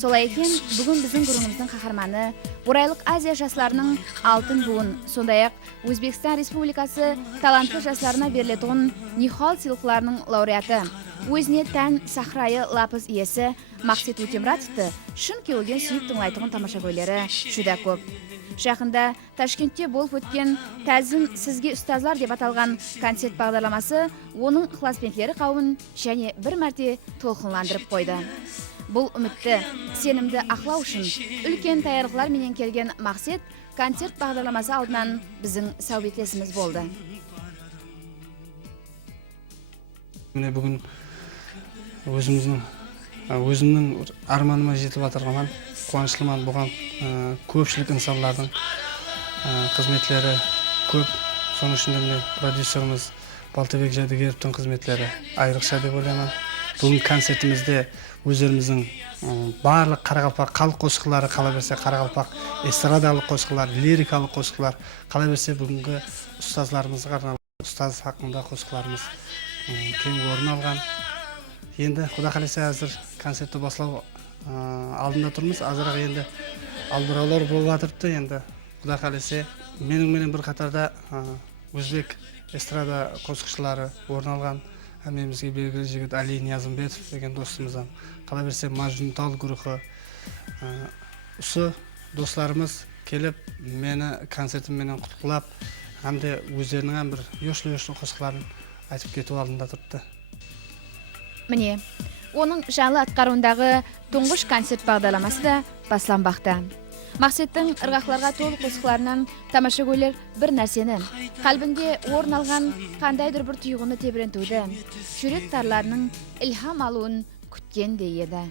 Солай екен, бүгін біздің көріңіміздің қаһарманы, Бурайлық Азия жастарының алтын буын, сондай-ақ Өзбекстан Республикасы талантты жастарына берілетін Нихал сыйлықтарының лауреаты, өзіне тән сахрайы лапыз иесі Мақсет Өтемұратовты шын кеуілген сүйіп тыңлайтын тамаша көйлері жүдә көп. Жақында Ташкентте болып өткен «Тәзім сізге ұстазлар» деп аталған концерт бағдарламасы оның ықыласпеншілері қауымын және бір мәрте толқынландырып қойды. Бұл үмітті, сенімді ақлау үшін үлкен таярлықлар менен келген Мақсет концерт бағдарламасы алдынан біздің сәубеттесіміз болды. Міне бүгін өзімнің арманыма жетіп атырған қуаныштымын. Бұған көпшілік инсандардың қызметлері көп. Соның ішінде продюсеріміз Балтабек Жадыгеровтың қызметлері айрықша деп ойлаймын. Бүгін концертімізде өздеріміздің барлық Қарақалпақ халық қосқылары, қала берсе Қарақалпақ эстрадалық қосқылар, лирикалық қосқылар, қала берсе бүгінгі ұстазларымызға арналған ұстаз хақында қосқыларымыз кең орын алған. Енді Құда қаласа әзір концертті басылау алдында тұрмыз. Азырақ енді алдыраулар болып жатырыпты. Енді Құда қаласа менің бір қатарда өзбек эстрада қосқышылары орын алған. Әмемізге белгілі жігіт Али Ниязымбетов деген достымыздан. Қала берсе Мажнун Тал группы. Осы достарымыз келіп, мені концертімменен құттықтап, әмде өздерінің бір yoshlu қосқыларын айтып кету алдында тұрыпты. Міне, оның жайлы атқаруындағы тұңғыш концерт бағдарламасы да басланбақта. Мақсеттің ырғақларға толы қосқыларынан тамаша көйлер бір нәрсені, қалбінде орын алған қандайдыр бір түйғыны тебірентуді, жүрек тарларының илхам алуын күткен де еді.